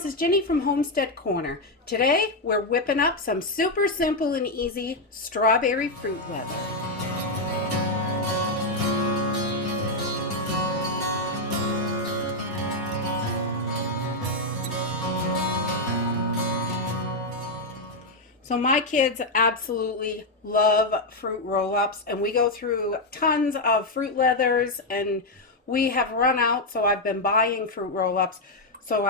this is Jenny from Homestead Corner. Today we're whipping up some super simple and easy strawberry fruit leather. So my kids absolutely love fruit roll-ups, and we go through tons of fruit leathers, and we have run out, so I've been buying fruit roll-ups. So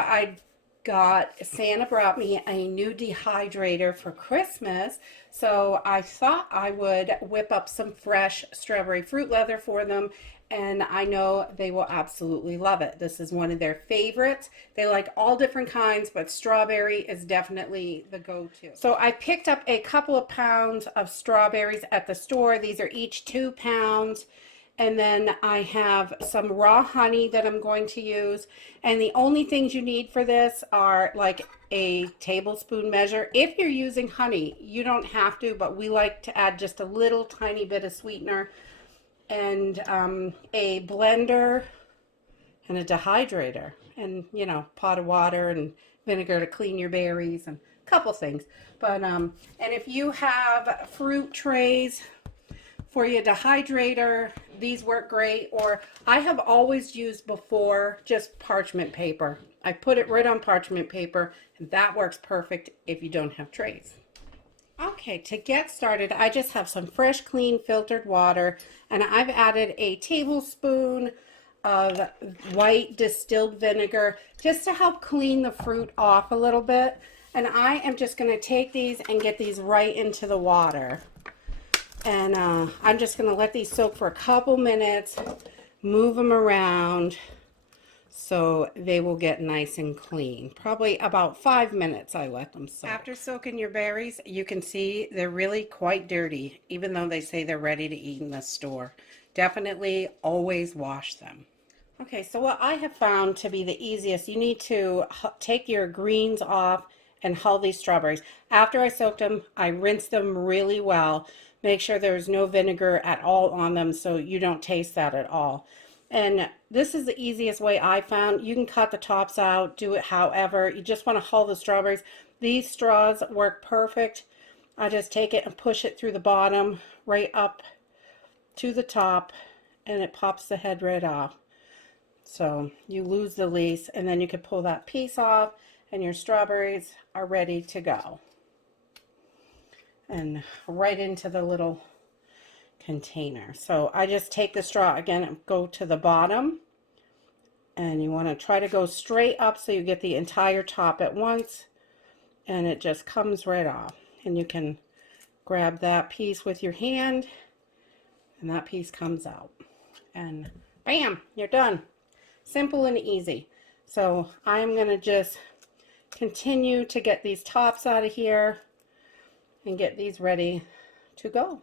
Santa brought me a new dehydrator for Christmas, so I thought I would whip up some fresh strawberry fruit leather for them, and I know they will absolutely love it. This is one of their favorites. They like all different kinds, but strawberry is definitely the go-to. So I picked up a couple of pounds of strawberries at the store. These are each 2 pounds. And then I have some raw honey that I'm going to use. And the only things you need for this are like a tablespoon measure. If you're using honey, you don't have to, but we like to add just a little tiny bit of sweetener, and a blender and a dehydrator, and pot of water and vinegar to clean your berries and a couple things. But and if you have fruit trays for your dehydrator, these work great. Or I have always used before just parchment paper. I put it right on parchment paper, and that works perfect if you don't have trays. Okay, to get started, I just have some fresh, clean, filtered water, and I've added a tablespoon of white distilled vinegar just to help clean the fruit off a little bit. And I am just going to take these and get these right into the water. And I'm just going to let these soak for a couple minutes, move them around so they will get nice and clean. Probably about 5 minutes I let them soak. After soaking your berries, you can see they're really quite dirty, even though they say they're ready to eat in the store. Definitely always wash them. Okay, so what I have found to be the easiest, you need to take your greens off and hull these strawberries. After I soaked them, I rinsed them really well. Make sure there's no vinegar at all on them so you don't taste that at all. And this is the easiest way I found. You can cut the tops out, do it however. You just want to hull the strawberries. These straws work perfect. I just take it and push it through the bottom, right up to the top, and it pops the head right off. So you lose the lease, and then you can pull that piece off, and your strawberries are ready to go. And right into the little container. So I just take the straw again and go to the bottom, and you want to try to go straight up so you get the entire top at once, and it just comes right off. And you can grab that piece with your hand, and that piece comes out, and bam, you're done. Simple and easy. So I'm going to just continue to get these tops out of here and get these ready to go.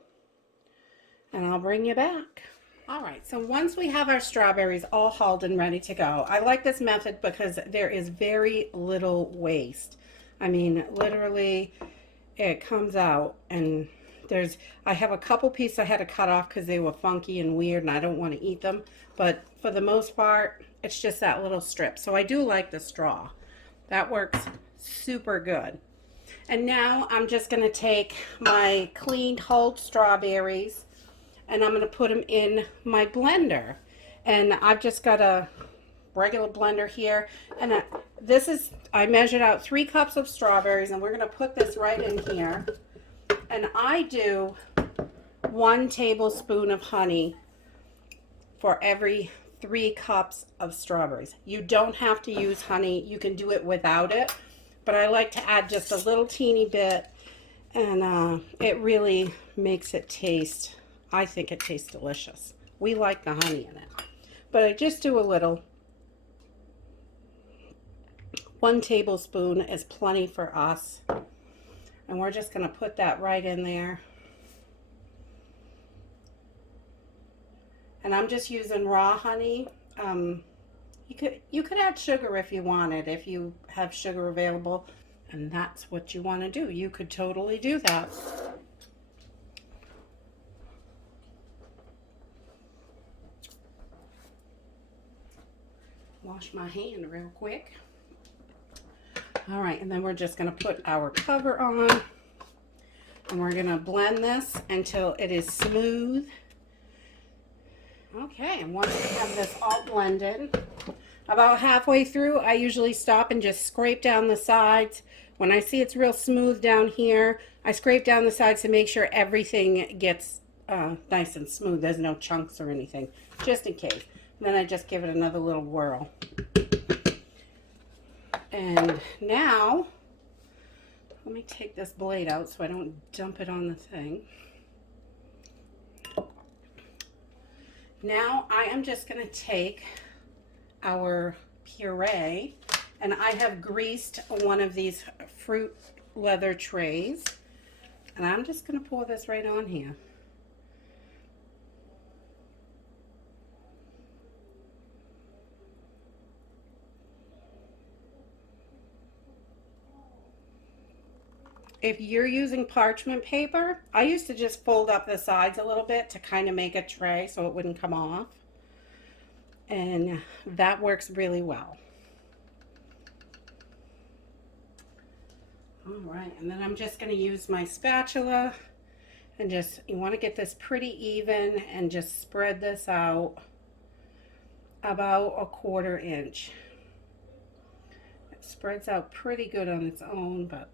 And I'll bring you back. All right, so once we have our strawberries all hulled and ready to go, I like this method because there is very little waste. I mean, literally, it comes out, and I have a couple pieces I had to cut off because they were funky and weird, and I don't want to eat them. But for the most part, it's just that little strip. So I do like the straw. That works super good. And now I'm just going to take my cleaned hulled strawberries, and I'm going to put them in my blender. And I've just got a regular blender here, and I measured out 3 cups of strawberries, and we're going to put this right in here. And I do 1 tablespoon of honey for every 3 cups of strawberries. You don't have to use honey. You can do it without it, but I like to add just a little teeny bit, and it really makes it taste, I think it tastes delicious. We like the honey in it, but I just do a little. 1 tablespoon is plenty for us, and we're just going to put that right in there. And I'm just using raw honey. You could add sugar if you wanted, if you have sugar available, and that's what you want to do. You could totally do that. Wash my hand real quick. All right, and then we're just going to put our cover on, and we're going to blend this until it is smooth. Okay, and once we have this all blended, about halfway through, I usually stop and just scrape down the sides. When I see it's real smooth down here, I scrape down the sides to make sure everything gets nice and smooth. There's no chunks or anything, just in case. And then I just give it another little whirl. And now, let me take this blade out so I don't dump it on the thing. Now I am just going to take our puree, and I have greased one of these fruit leather trays, and I'm just going to pour this right on here. If you're using parchment paper, I used to just fold up the sides a little bit to kind of make a tray so it wouldn't come off. And that works really well. All right, and then I'm just going to use my spatula and just, you want to get this pretty even and just spread this out about a 1/4 inch. It spreads out pretty good on its own, but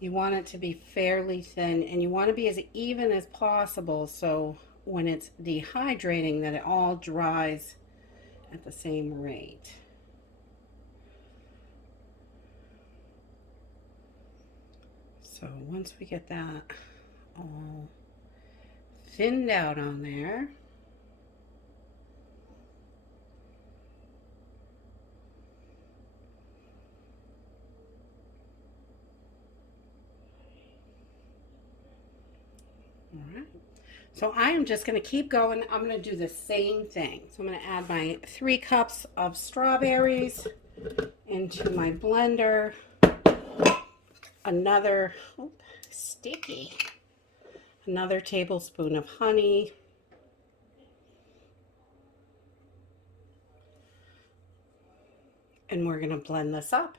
you want it to be fairly thin, and you want to be as even as possible so when it's dehydrating that it all dries at the same rate. So once we get that all thinned out on there, all right. So I am just going to keep going. I'm going to do the same thing. So I'm going to add my 3 cups of strawberries into my blender. Another, sticky, another tablespoon of honey. And we're going to blend this up.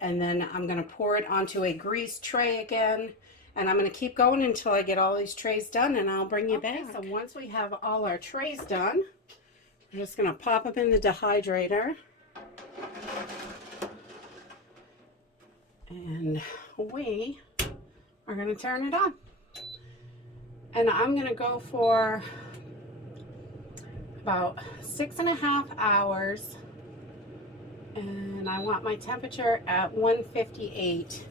And then I'm going to pour it onto a greased tray again. And I'm going to keep going until I get all these trays done, and I'll bring you back. So once we have all our trays done, I'm just going to pop them in the dehydrator. And we are going to turn it on. And I'm going to go for about 6.5 hours. And I want my temperature at 158.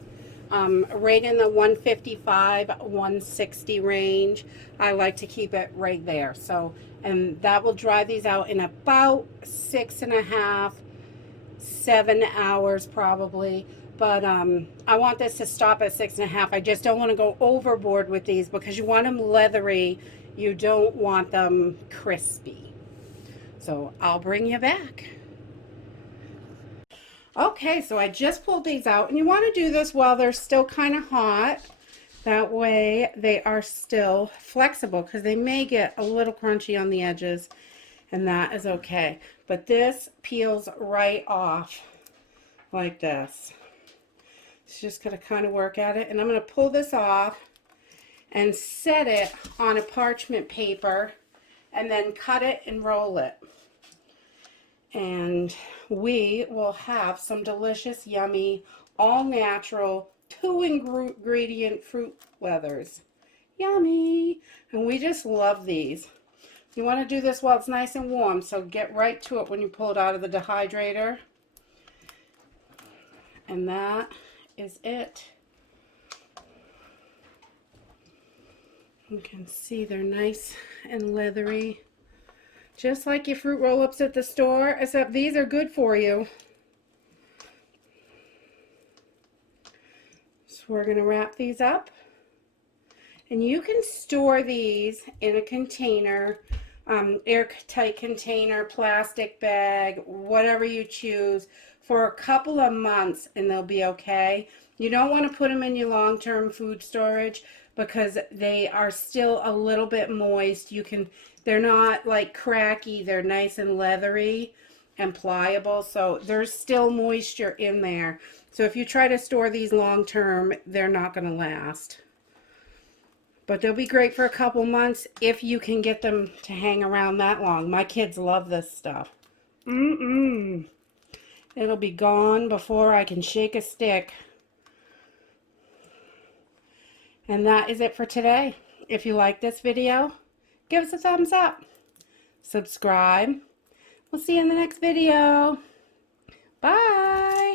Right in the 155, 160 range. I like to keep it right there. So, and that will dry these out in about 6.5, 7 hours probably. But I want this to stop at 6.5. I just don't want to go overboard with these because you want them leathery. You don't want them crispy. So I'll bring you back. Okay, so I just pulled these out, and you want to do this while they're still kind of hot. That way they are still flexible because they may get a little crunchy on the edges, and that is okay. But this peels right off like this. It's just going to kind of work at it, and I'm going to pull this off and set it on a parchment paper and then cut it and roll it. And we will have some delicious, yummy, all-natural, 2-ingredient fruit leathers. Yummy! And we just love these. You want to do this while it's nice and warm, so get right to it when you pull it out of the dehydrator. And that is it. You can see they're nice and leathery. Just like your fruit roll-ups at the store, except these are good for you. So we're going to wrap these up. And you can store these in a container, airtight container, plastic bag, whatever you choose, for a couple of months, and they'll be okay. You don't want to put them in your long-term food storage because they are still a little bit moist. They're not like cracky, they're nice and leathery, and pliable, so there's still moisture in there. So if you try to store these long term, they're not going to last. But they'll be great for a couple months if you can get them to hang around that long. My kids love this stuff. It'll be gone before I can shake a stick. And that is it for today. If you like this video, give us a thumbs up. Subscribe. We'll see you in the next video. Bye.